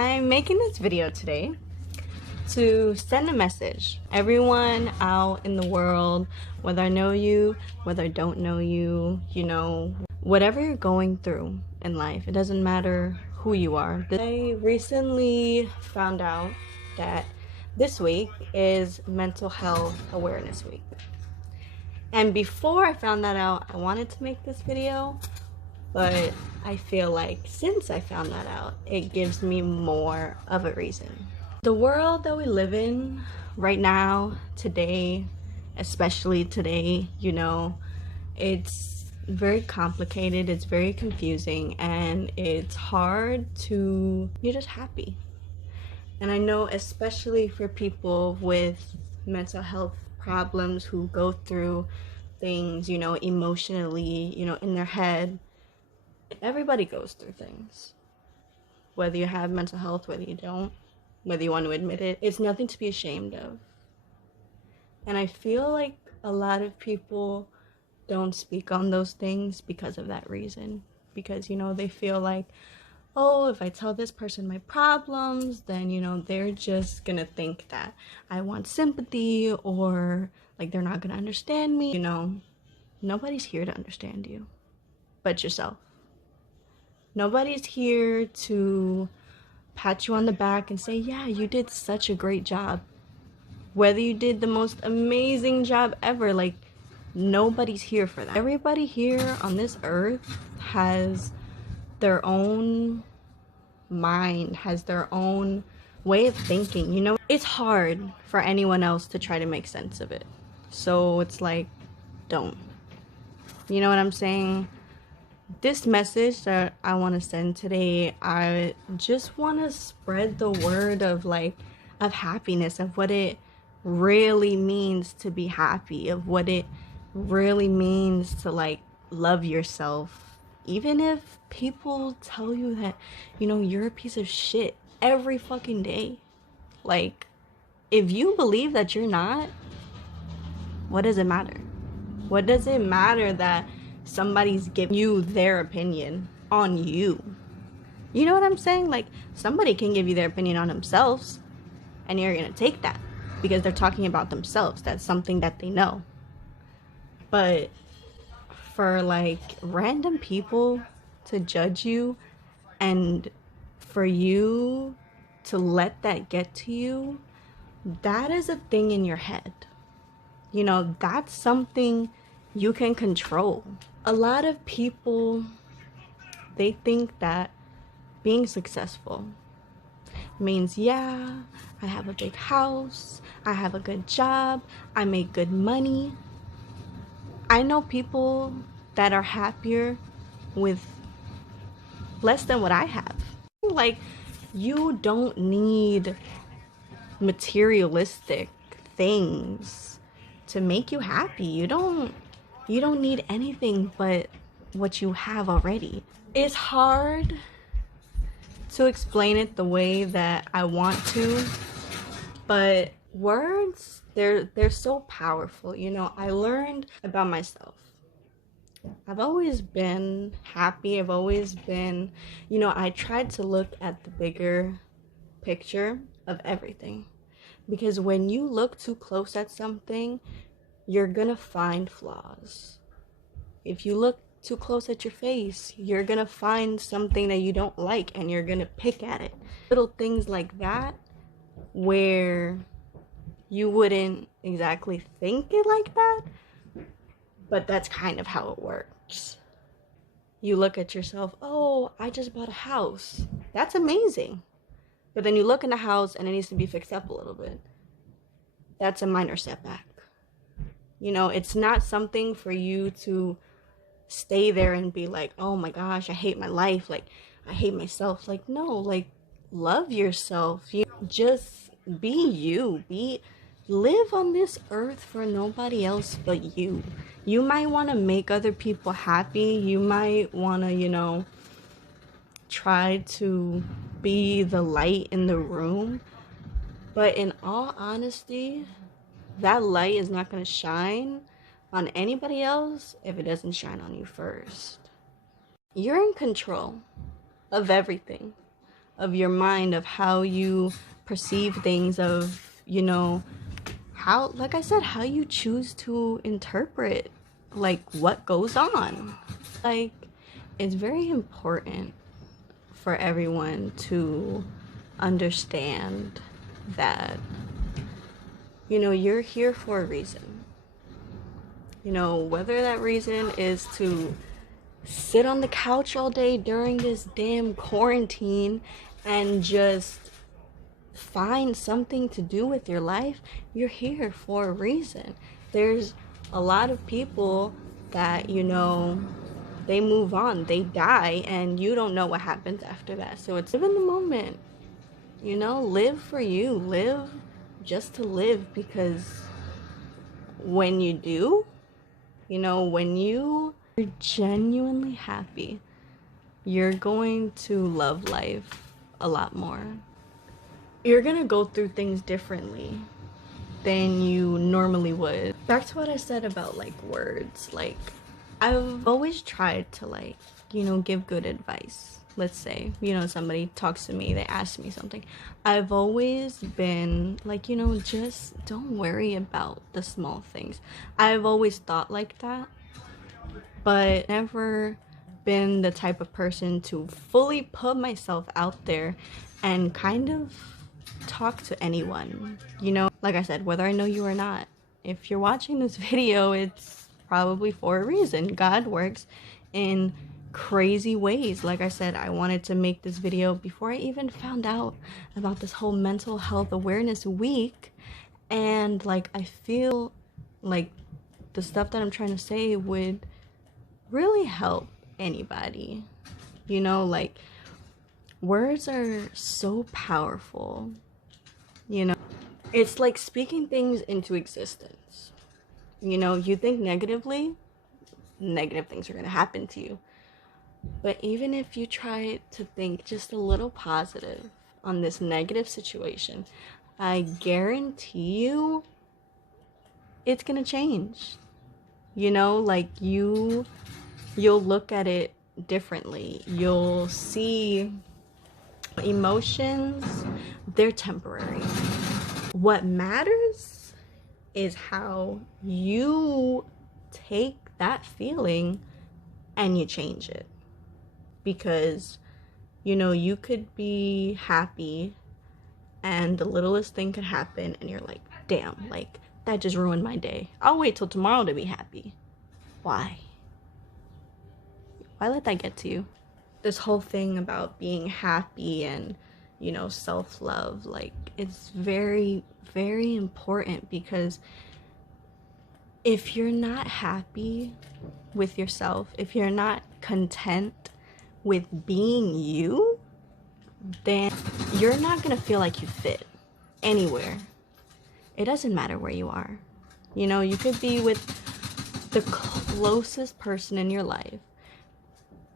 I'm making this video today to send a message. Everyone out in the world, whether I know you, whether I don't know you, whatever you're going through in life, it doesn't matter who you are. I recently found out that this week is Mental Health Awareness Week. And before I found that out, I wanted to make this video, but I feel like since I found that out, it gives me more of a reason. The world that we live in right now, today, especially today, it's very complicated, it's very confusing, and it's hard to, you're just happy. And I know especially for people with mental health problems who go through things, emotionally, in their head, everybody goes through things. Whether you have mental health, whether you don't, whether you want to admit it, it's nothing to be ashamed of. And I feel like a lot of people don't speak on those things because of that reason. Because, they feel like, oh, if I tell this person my problems, then, they're just gonna think that I want sympathy, or like they're not gonna understand me. Nobody's here to understand you but yourself. Nobody's here to pat you on the back and say, yeah, you did such a great job. Whether you did the most amazing job ever, like, nobody's here for that. Everybody here on this earth has their own mind, has their own way of thinking, It's hard for anyone else to try to make sense of it. So it's like, don't. You know what I'm saying? This message that I want to send today, I just want to spread the word of happiness, of what it really means to be happy, of what it really means to love yourself. Even if people tell you that, you're a piece of shit every fucking day. If you believe that you're not, what does it matter? What does it matter that somebody's giving you their opinion on you? You know what I'm saying? Somebody can give you their opinion on themselves, and you're gonna take that because they're talking about themselves. That's something that they know. But for random people to judge you, and for you to let that get to you, that is a thing in your head. That's something you can control. A lot of people, they think that being successful means, yeah, I have a big house, I have a good job, I make good money. I know people that are happier with less than what I have. You don't need materialistic things to make you happy. You don't need anything but what you have already. It's hard to explain it the way that I want to, but words, they're so powerful. I learned about myself. I've always been happy. I've always been, I tried to look at the bigger picture of everything. Because when you look too close at something, you're gonna find flaws. If you look too close at your face, you're gonna find something that you don't like, and you're gonna pick at it. Little things like that, where you wouldn't exactly think it like that, but that's kind of how it works. You look at yourself, oh, I just bought a house. That's amazing. But then you look in the house and it needs to be fixed up a little bit. That's a minor setback. It's not something for you to stay there and be like, oh my gosh, I hate my life. I hate myself. No, love yourself. Just be you. Live on this earth for nobody else but you. You might want to make other people happy. You might want to, try to be the light in the room. But in all honesty, that light is not going to shine on anybody else if it doesn't shine on you first. You're in control of everything. of your mind, of how you perceive things, of, you know, how, like I said, how you choose to interpret like what goes on. Like, it's very important for everyone to understand that, you know, you're here for a reason. You know, whether that reason is to sit on the couch all day during this damn quarantine and just find something to do with your life, you're here for a reason. There's a lot of people that, you know, they move on, they die, and you don't know what happens after that. So it's live in the moment, you know, live for you, live just to live, because when you do, you know, when you're genuinely happy, you're going to love life a lot more. You're gonna go through things differently than you normally would. Back to what I said about like words, like I've always tried to, like, you know, give good advice. Let's say, you know, somebody talks to me, they ask me something. I've always been like, you know, just don't worry about the small things. I've always thought like that, but never been the type of person to fully put myself out there and kind of talk to anyone. You know, like I said, whether I know you or not, if you're watching this video, it's probably for a reason. God works in crazy ways. Like I said, I wanted to make this video before I even found out about this whole mental health awareness week, and like I feel like the stuff that I'm trying to say would really help anybody. You know, like, words are so powerful. You know, it's like speaking things into existence. You know, you think negatively, negative things are going to happen to you. But even if you try to think just a little positive on this negative situation, I guarantee you it's going to change. You know, like you'll look at it differently. You'll see emotions, they're temporary. What matters is how you take that feeling and you change it. Because, you know, you could be happy and the littlest thing could happen and you're like, damn, like that just ruined my day. I'll wait till tomorrow to be happy. Why? Why let that get to you? This whole thing about being happy and, you know, self-love, like, it's very, very important, because if you're not happy with yourself, if you're not content with being you, then you're not gonna feel like you fit anywhere. It doesn't matter where you are. You know, you could be with the closest person in your life,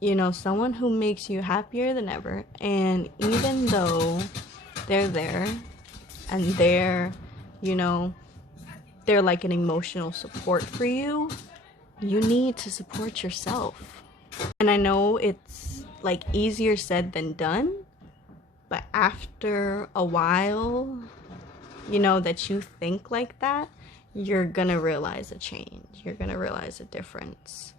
you know, someone who makes you happier than ever, and even though they're there and they're, you know, they're like an emotional support for you, you need to support yourself. And I know it's like easier said than done, but after a while, you know, that you think like that, you're gonna realize a change. You're gonna realize a difference.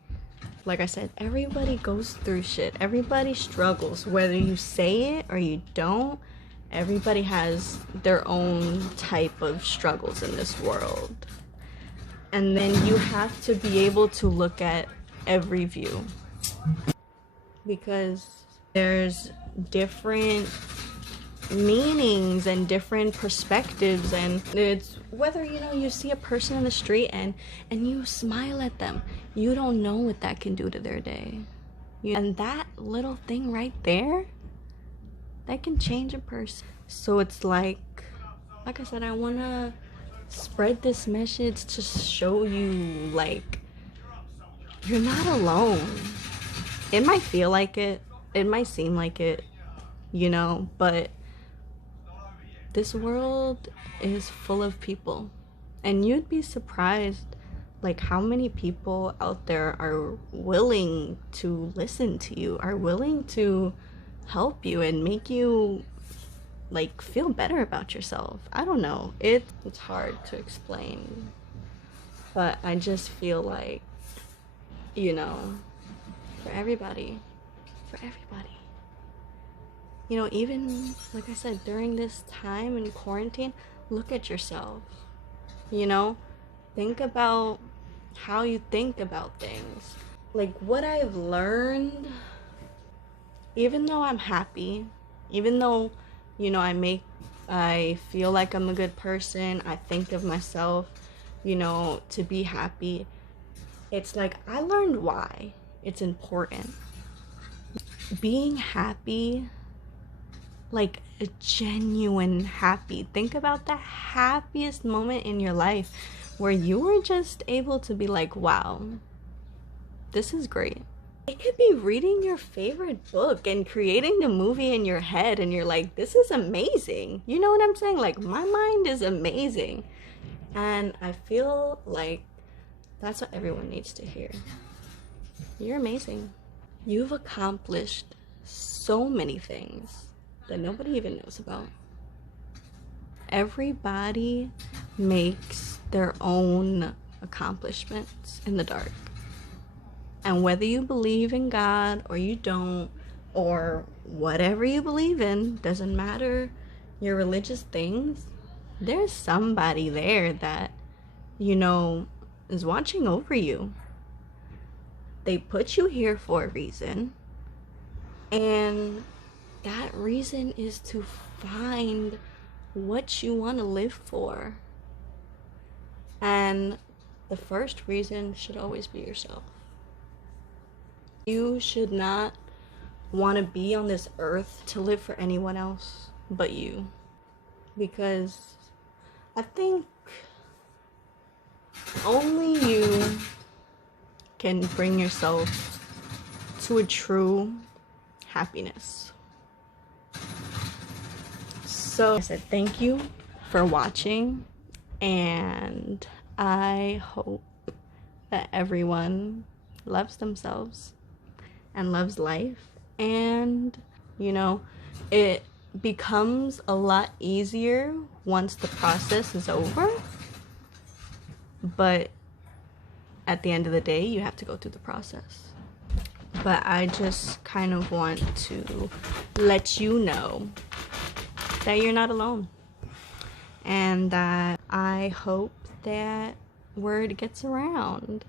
Like I said, everybody goes through shit. Everybody struggles, whether you say it or you don't. Everybody has their own type of struggles in this world. And then you have to be able to look at every view, because there's different meanings and different perspectives, and it's whether, you know, you see a person in the street and you smile at them, you don't know what that can do to their day. And that little thing right there, that can change a person. So it's like I said, I want to spread this message to show you, like, you're not alone. It might feel like it, it might seem like it, you know, but this world is full of people, and you'd be surprised like how many people out there are willing to listen to you, are willing to help you and make you like feel better about yourself. I don't know. It's hard to explain. But I just feel like, you know, for everybody. For everybody. You know, even like I said, during this time in quarantine, look at yourself. You know, think about how you think about things. Like what I've learned, even though I'm happy, even though, you know, I feel like I'm a good person, I think of myself, you know, to be happy. It's like I learned why it's important. Being happy, like a genuine happy. Think about the happiest moment in your life where you were just able to be like, wow, this is great. It could be reading your favorite book and creating the movie in your head, and you're like, this is amazing. You know what I'm saying? Like, my mind is amazing. And I feel like that's what everyone needs to hear. You're amazing. You've accomplished so many things that nobody even knows about. Everybody makes their own accomplishments in the dark. And whether you believe in God or you don't, or whatever you believe in, doesn't matter your religious things, there's somebody there that, you know, is watching over you. They put you here for a reason, and that reason is to find what you want to live for. And the first reason should always be yourself. You should not want to be on this earth to live for anyone else but you. Because I think only you can bring yourself to a true happiness. So I said thank you for watching, and I hope that everyone loves themselves and loves life, and you know, it becomes a lot easier once the process is over, but at the end of the day you have to go through the process. But I just kind of want to let you know that you're not alone, and that I hope that word gets around.